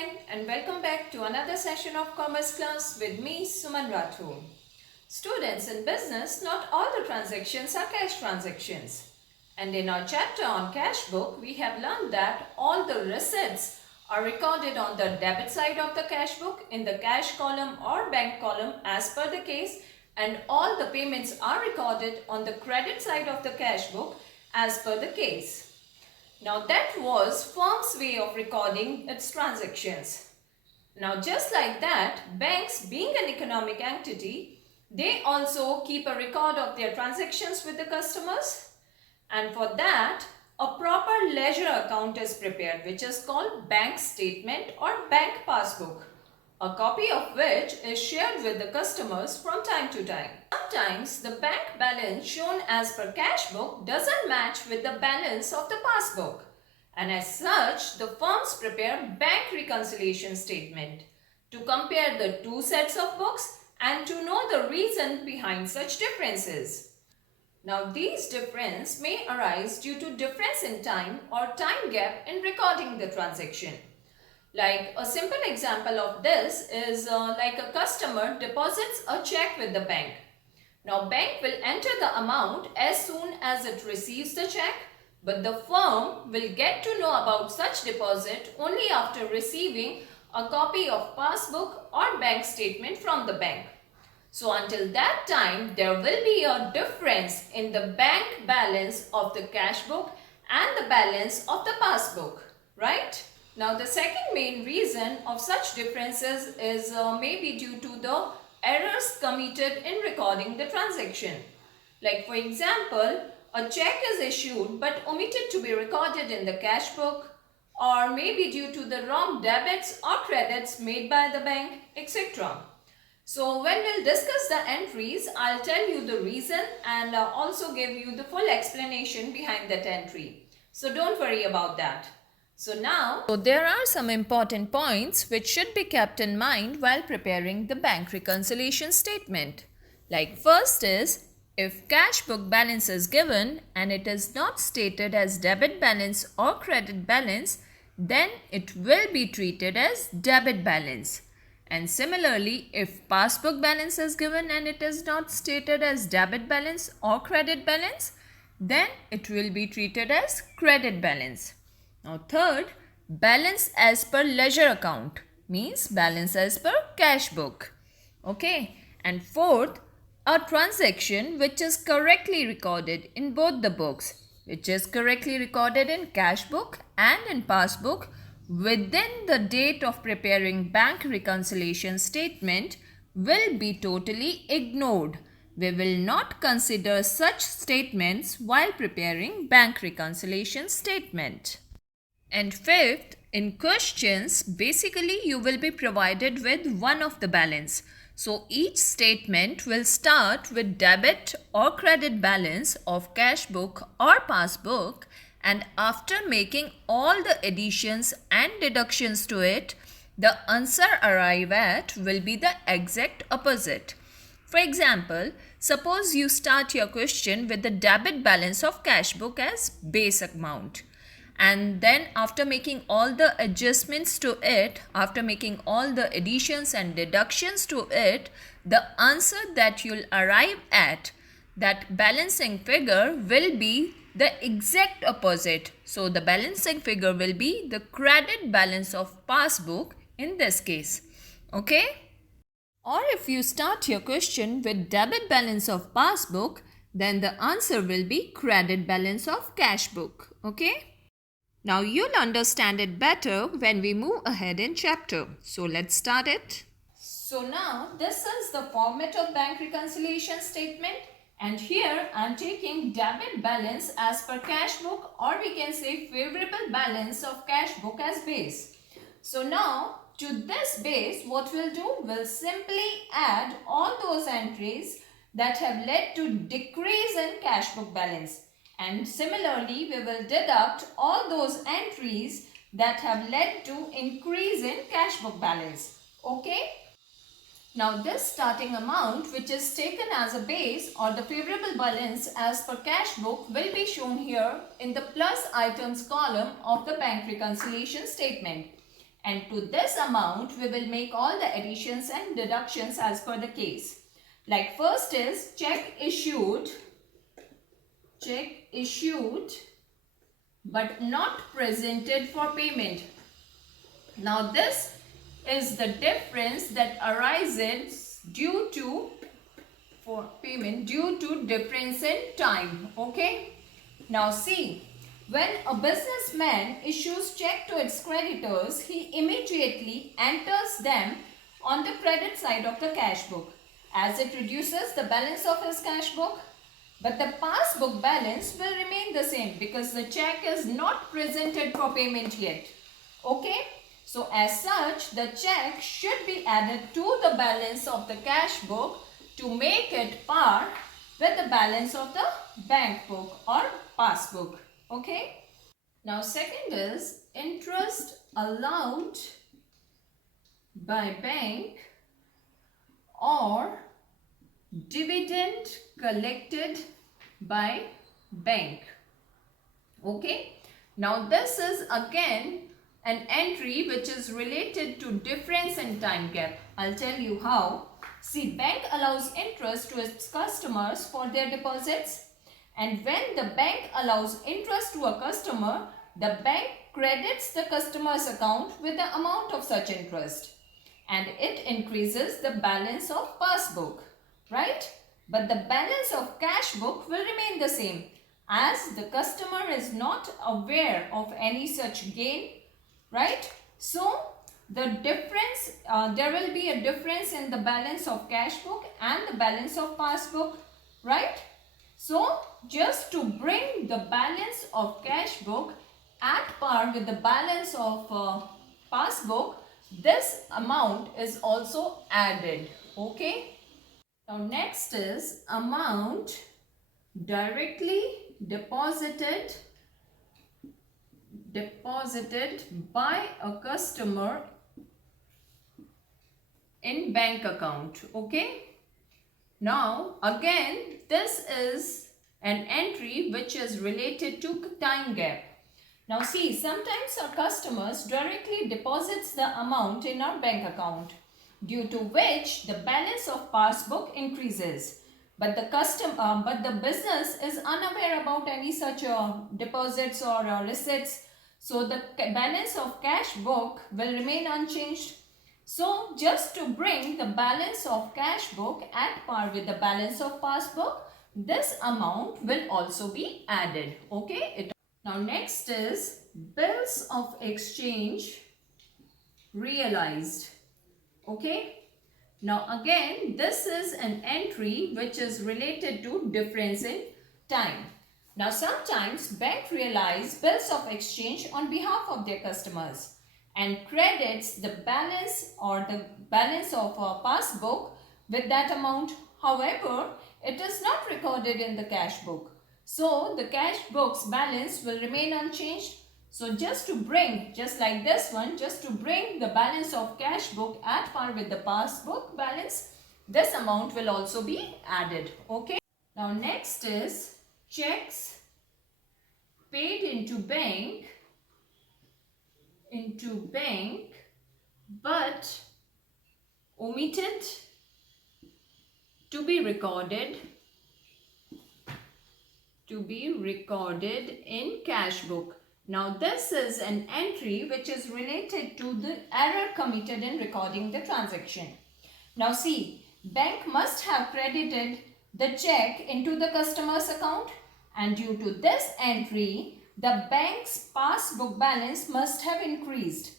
again and welcome back to another session of Commerce class with me, Suman Rathore. Students, in business, not all the transactions are cash transactions. And in our chapter on cash book, we have learned that all the receipts are recorded on the debit side of the cash book in the cash column or bank column as per the case, and all the payments are recorded on the credit side of the cash book as per the case. Now that was firm's way of recording its transactions. Now just like that, banks, being an economic entity, they also keep a record of their transactions with the customers, and for that a proper ledger account is prepared, which is called bank statement or bank passbook, a copy of which is shared with the customers from time to time. Sometimes the bank balance shown as per cash book doesn't match with the balance of the passbook, and as such the firms prepare bank reconciliation statement to compare the two sets of books and to know the reason behind such differences. Now these differences may arise due to difference in time or time gap in recording the transaction. Like a simple example of this is like a customer deposits a check with the bank. Now bank will enter the amount as soon as it receives the check, but the firm will get to know about such deposit only after receiving a copy of passbook or bank statement from the bank. So until that time, there will be a difference in the bank balance of the cash book and the balance of the passbook, right? Now the second main reason of such differences is maybe due to the errors committed in recording the transaction. Like for example, a check is issued but omitted to be recorded in the cash book, or maybe due to the wrong debits or credits made by the bank, etc. So when we'll discuss the entries, I'll tell you the reason and also give you the full explanation behind that entry. So don't worry about that. So there are some important points which should be kept in mind while preparing the bank reconciliation statement. Like first is, if cash book balance is given and it is not stated as debit balance or credit balance, then it will be treated as debit balance. And similarly, if passbook balance is given and it is not stated as debit balance or credit balance, then it will be treated as credit balance. Now third, balance as per ledger account means balance as per cash book. Okay. And fourth, a transaction which is correctly recorded in both the books, which is correctly recorded in cash book and in passbook within the date of preparing bank reconciliation statement, will be totally ignored. We will not consider such statements while preparing bank reconciliation statement. And fifth, in questions, basically you will be provided with one of the balance. So each statement will start with debit or credit balance of cash book or passbook, and after making all the additions and deductions to it, the answer arrive at will be the exact opposite. For example, suppose you start your question with the debit balance of cash book as base amount, and then after making all the adjustments to it, after making all the additions and deductions to it, the answer that you'll arrive at, that balancing figure, will be the exact opposite. So the balancing figure will be the credit balance of passbook in this case. Okay? Or if you start your question with debit balance of passbook, then the answer will be credit balance of cash book. Okay? Now you'll understand it better when we move ahead in chapter. So let's start it. So now this is the format of bank reconciliation statement. And here I am taking debit balance as per cash book, or we can say favorable balance of cash book as base. So now to this base, what we'll do, we'll simply add all those entries that have led to decrease in cash book balance. And similarly, we will deduct all those entries that have led to increase in cash book balance. Okay? Now this starting amount, which is taken as a base or the favorable balance as per cash book, will be shown here in the plus items column of the bank reconciliation statement. And to this amount, we will make all the additions and deductions as per the case. Like first is check issued but not presented for payment. Now this is the difference that arises due to difference in time. Okay. Now see, when a businessman issues check to its creditors, he immediately enters them on the credit side of the cash book, as it reduces the balance of his cash book. But the passbook balance will remain the same because the check is not presented for payment yet. Okay. So as such, the check should be added to the balance of the cash book to make it par with the balance of the bank book or passbook. Okay. Now second is interest allowed by bank or dividend collected by bank. Okay. Now this is again an entry which is related to difference in time gap. I'll tell you how. See, bank allows interest to its customers for their deposits, and when the bank allows interest to a customer, the bank credits the customer's account with the amount of such interest, and it increases the balance of passbook, right? But the balance of cash book will remain the same, as the customer is not aware of any such gain, right? So the difference, there will be a difference in the balance of cash book and the balance of passbook, right? So just to bring the balance of cash book at par with the balance of passbook, this amount is also added. Okay. Now next is amount directly deposited by a customer in bank account. Okay. Now again, this is an entry which is related to time gap. Now see, sometimes our customers directly deposits the amount in our bank account, due to which the balance of passbook increases. But the business is unaware about any such deposits or receipts. So the balance of cash book will remain unchanged. So just to bring the balance of cash book at par with the balance of passbook, this amount will also be added. Okay. Now next is bills of exchange realized. Okay. Now again, this is an entry which is related to difference in time. Now sometimes bank realize bills of exchange on behalf of their customers and credits the balance or the balance of a passbook with that amount. However, it is not recorded in the cash book. So the cash book's balance will remain unchanged. So just to bring, just like this one, just to bring the balance of cash book at par with the passbook balance, this amount will also be added. Okay. Now next is checks paid into bank but omitted to be recorded in cash book. Now this is an entry which is related to the error committed in recording the transaction. Now see, bank must have credited the check into the customer's account, and due to this entry, the bank's passbook balance must have increased.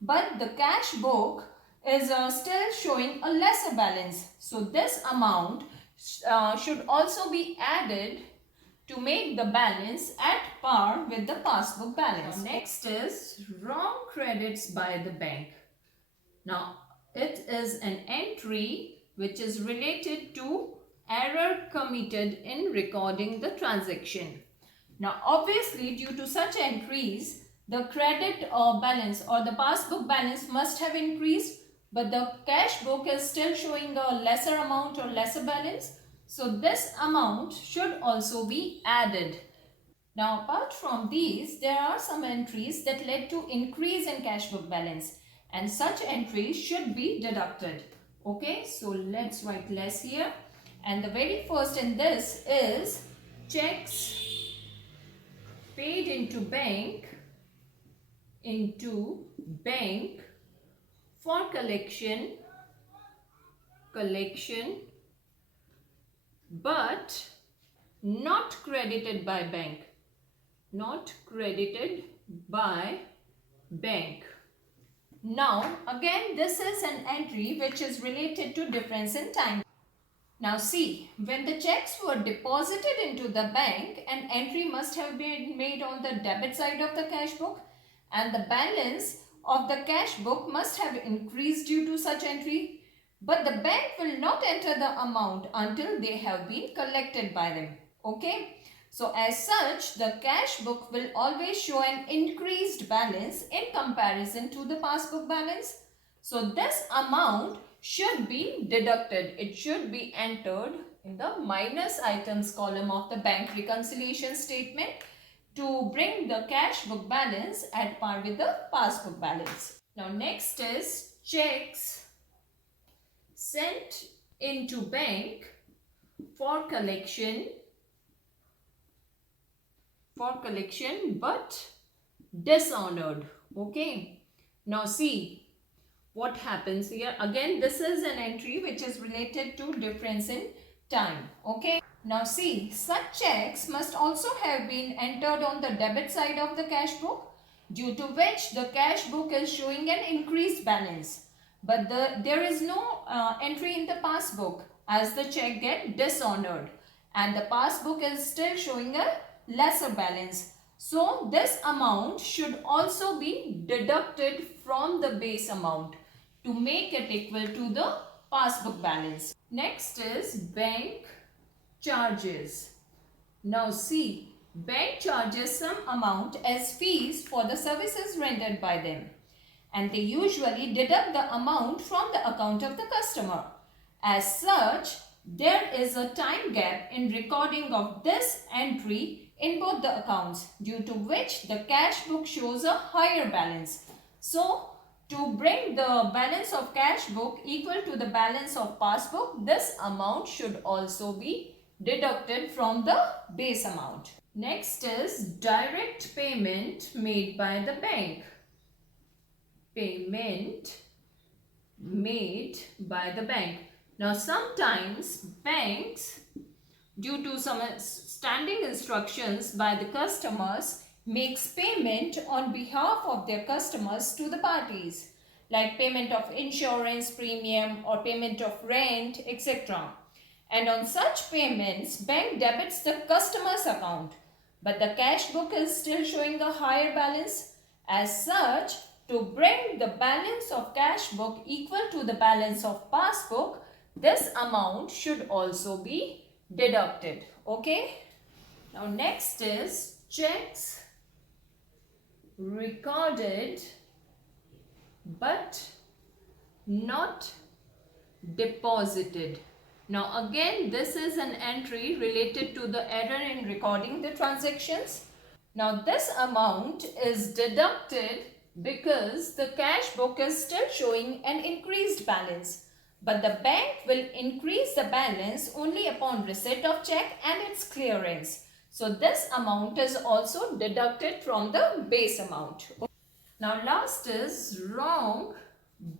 But the cash book is still showing a lesser balance. So this amount should also be added to make the balance at par with the passbook balance. Now, next is wrong credits by the bank. Now it is an entry which is related to error committed in recording the transaction. Now obviously, due to such entries, the credit balance or the passbook balance must have increased, but the cash book is still showing a lesser amount or lesser balance. So this amount should also be added. Now, apart from these, there are some entries that led to increase in cash book balance, and such entries should be deducted. Okay, so let's write less here. And the very first in this is checks paid into bank for collection but not credited by bank. Now again, this is an entry which is related to difference in time. Now see, when the checks were deposited into the bank, an entry must have been made on the debit side of the cash book, and the balance of the cash book must have increased due to such entry. But the bank will not enter the amount until they have been collected by them. Okay. So as such, the cash book will always show an increased balance in comparison to the passbook balance. So this amount should be deducted. It should be entered in the minus items column of the bank reconciliation statement to bring the cash book balance at par with the passbook balance. Now next is checks sent into bank for collection but dishonored. Okay. Now see what happens here. Again, this is an entry which is related to difference in time. Okay. Now see, such checks must also have been entered on the debit side of the cash book, due to which the cash book is showing an increased balance. But there is no entry in the passbook as the check get dishonored, and the passbook is still showing a lesser balance. So this amount should also be deducted from the base amount to make it equal to the passbook balance. Next is bank charges. Now see, bank charges some amount as fees for the services rendered by them, and they usually deduct the amount from the account of the customer. As such, there is a time gap in recording of this entry in both the accounts, due to which the cash book shows a higher balance. So, to bring the balance of cash book equal to the balance of passbook, this amount should also be deducted from the base amount. Next is direct payment made by the bank. Payment made by the bank. Now sometimes banks, due to some standing instructions by the customers, makes payment on behalf of their customers to the parties, like payment of insurance premium or payment of rent, etc. And on such payments, bank debits the customer's account, but the cash book is still showing a higher balance. As such, to bring the balance of cash book equal to the balance of passbook, this amount should also be deducted. Okay. Now next is checks recorded but not deposited. Now again, this is an entry related to the error in recording the transactions. Now this amount is deducted because the cash book is still showing an increased balance, but the bank will increase the balance only upon receipt of check and its clearance. So this amount is also deducted from the base amount. Now last is wrong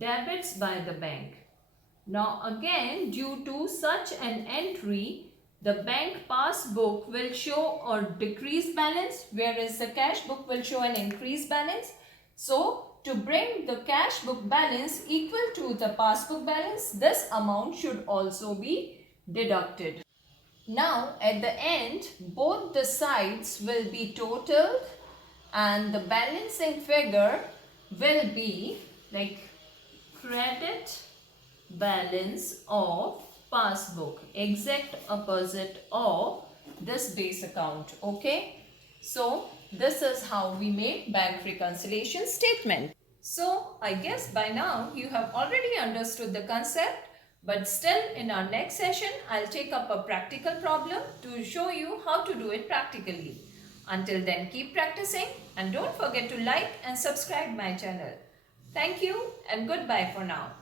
debits by the bank. Now again, due to such an entry, the bank passbook will show a decreased balance, whereas the cash book will show an increased balance. So to bring the cash book balance equal to the passbook balance, this amount should also be deducted. Now at the end, both the sides will be totaled and the balancing figure will be like credit balance of passbook, exact opposite of this base account. Okay, so this is how we make bank reconciliation statement. So I guess by now you have already understood the concept, but still in our next session I'll take up a practical problem to show you how to do it practically. Until then, keep practicing and don't forget to like and subscribe my channel. Thank you and goodbye for now.